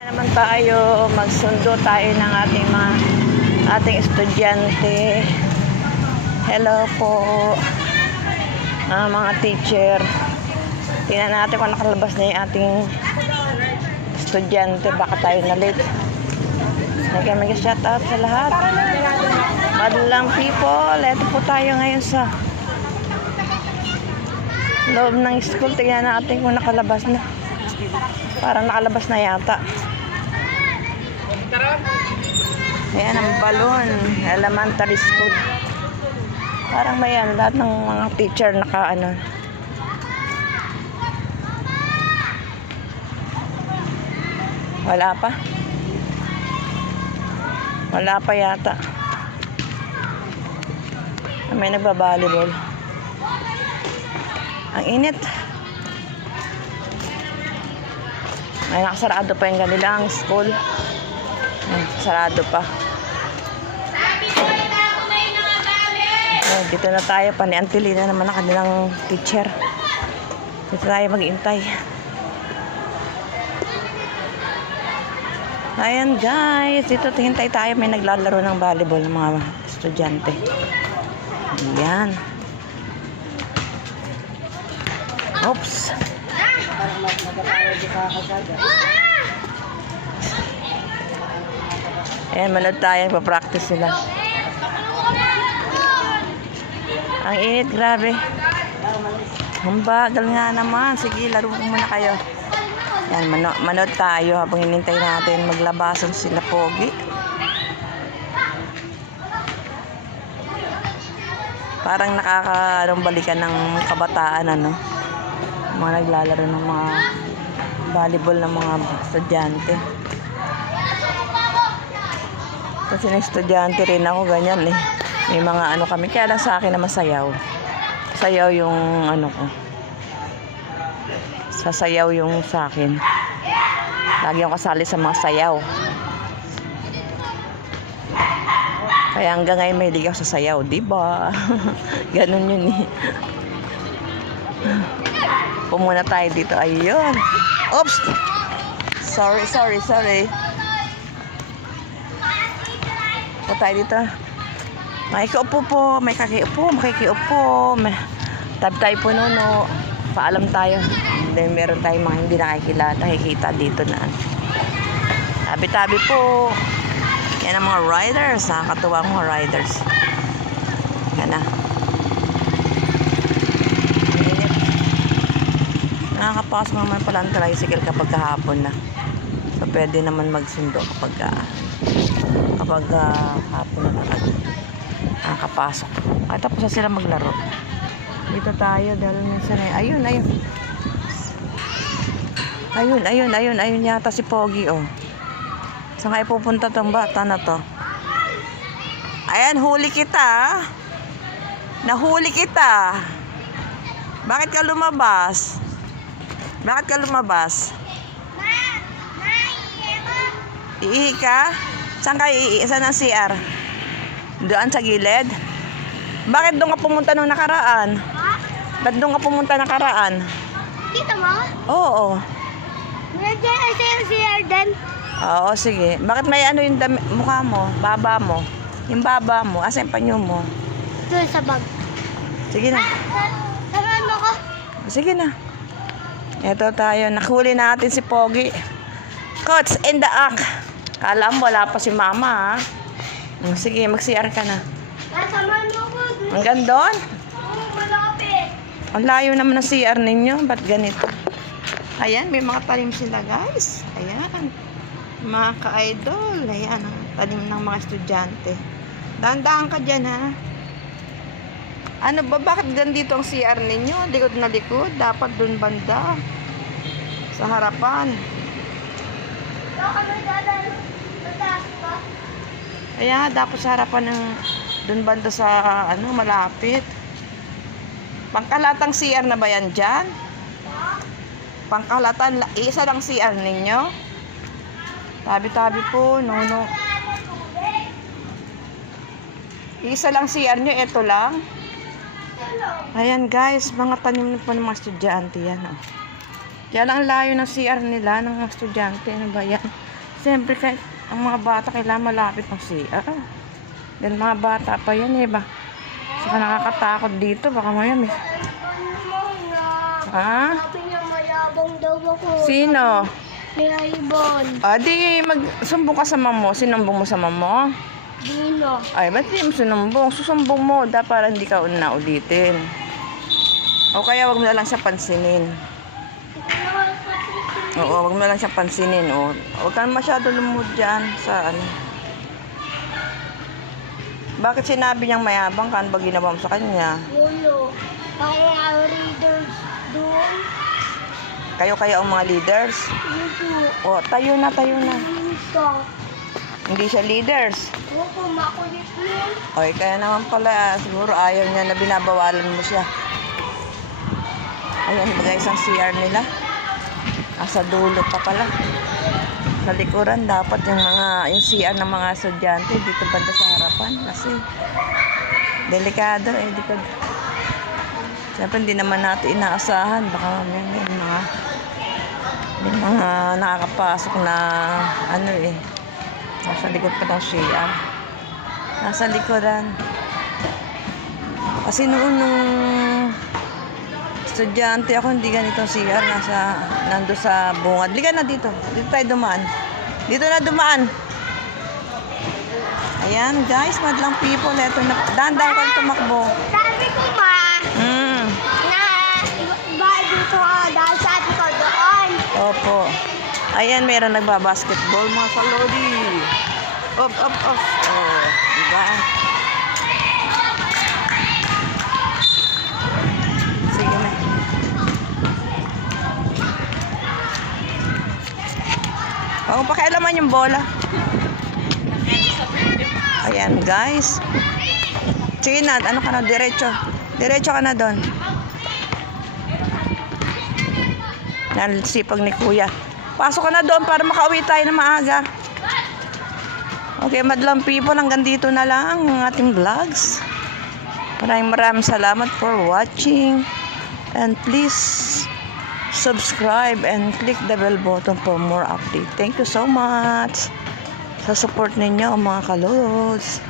Naman tayo, magsundo tayo ng ating estudyante. Hello po, mga teacher. Tingnan natin kung nakalabas na yung ating estudyante. Baka tayo na late. Mag-shout out sa lahat. Madlang people, eto po tayo ngayon sa loob ng school. Tingnan natin kung nakalabas na. Parang nakalabas na yata. Ayan ang balon, elementary school. Parang may lahat ng mga teacher naka Wala pa yata. May nagbabalibol. Ang init. May nakasarado pa yung kanilang school. Sarado pa. Dito na tayo. Paniantili na naman ang kanilang teacher. Dito tayo mag-iintay. Ayan guys. Dito hintay tayo. May naglalaro ng volleyball ng mga estudyante. Ayan. Oops. Ayan, manood tayo. Pa-practice sila. Ang init, grabe. Ang bagal nga naman. Sige, laro muna kayo. Ayan, manood tayo habang hinintay natin maglabasan sila pogi. Parang nakakabalikan ng kabataan, mga naglalaro ng mga volleyball ng mga estudyante. Kasi na estudyante rin ako, ganyan eh. May mga kami, kaya lang sa akin na masayaw. Sayaw yung ko. Sasayaw yung sa akin. Lagi akong kasali sa mga sayaw. Kaya hanggang ngayon may hilig ako sa sayaw, diba? Ganun yun eh. Pumuna tayo dito. Ayun. Oops! Sorry. Po tayo dito. May kakiupo. Tabi tayo puno. Paalam tayo. Then meron tayong mga hindi nakikita dito na. Tabi-tabi po. Yan ang mga riders. Nakakatuwa ang mga riders. Yan na. Nakakapasok naman pala ang tricycle kapag kahapon na. So pwede naman magsundo kapag hapon na nakakapasok. Ay, tapos na sila maglaro. Dito tayo dahil minsan ayun yata si Pogi saan kayo pupunta tong bata na to? Ayan, huli kita. Nahuli kita. Bakit ka lumabas? Iihi ka? Saan ka iihi? Saan ang CR? Doon sa gilid? Bakit doon ka pumunta nung nakaraan? Ba't doon ka pumunta nakaraan? Dito mo? Oo. Nandiyan ay sa'yo CR din. Oo, sige. Bakit may yung mukha mo? Baba mo? Yung baba mo? Asa yung panyo mo? Doon sa bag. Sige na. Samahan mo ko. Sige na. Ito tayo. Nakuli natin si Pogi. Coach in the act. Kala mo wala pa si mama, ha? Sige, mag-CR ka na. Samahan mo ko. Hanggang doon? Oo, malapit. Ang layo naman ng CR ninyo. Ba't ganito? Ayan, may mga talim sila, guys. Ayan. Mga ka-idol. Ayan, talim ng mga estudyante. Dahan-dahan ka dyan, ha? Ano ba? Bakit ganito ang CR ninyo? Likod na likod. Dapat dun banda. Sa harapan. Ayan, dapat sa harapan ng dun banda sa malapit. Pangkalatang CR na ba yan dyan? Pangkalatan, isa lang CR ninyo? Tabi-tabi po, no. Isa lang CR nyo, ito lang. Ayan guys, mga tanim po ng mga estudyante yan. Kaya lang layo ng CR nila ng mga estudyante. Ano ba yan? Siyempre, kahit ang mga bata kailangan malapit ng CR. Then mga bata pa yan eh ba? Saka nakakatakot dito. Baka maya may... Ha? Sabi niya mayabang daw ako. Sino? May ibon. Di magsumbong ka sa mamo. Sinumbong mo sa mamo? Dino. Ay, ba't di mo sinumbong? Susumbong mo. Para hindi ka naulitin. O kaya wag mo na lang siya pansinin. Oo, wag mo na lang siya pansinin. O, wag ka masyado lumod dyan sa ano. Bakit sinabi niyang mayabang ka? Ano ba ginawa mo sa kanya? Ulo. Ang mga readers doon. Kayo ang mga leaders? Dito. O, tayo na. Dito. Hindi siya leaders. Opo, makulit nun. Oy, kaya naman pala, siguro ayaw niya na binabawalan mo siya. Ayan, guys, ang CR nila. Sa dulo pa pala. Sa likuran, dapat yung CR ng mga estudyante dito banda sa harapan. Kasi, delikado eh. Siyempre, hindi naman natin inaasahan. Baka may mga nakakapasok na ano eh. Nasa likod pa ng CR. Nasa likuran. Kasi noon nung estudyante ako, hindi ganito CR. Nando sa bungad. Liga na dito. Dito tayo dumaan. Dito na dumaan. Ayan guys, madlang people. Eto na. Dahan-dahan ka tumakbo. Sabi ko ma, na iba dito dahil sabi ko doon. Opo. Ayan, meron nagbabasketball mga kalodi. Up. Oh, diba? Sige na. Huwag pakialaman yung bola. Ayan, guys. Sige na, ano ka na, diretso. Diretso ka na doon. Yan, sipag ni kuya. Pasok ka na doon para makauwi tayo na maaga. Okay, madlang people, hanggang dito na lang ang ating vlogs. Maraming salamat for watching. And please subscribe and click the bell button for more update. Thank you so much sa support ninyo mga kalods.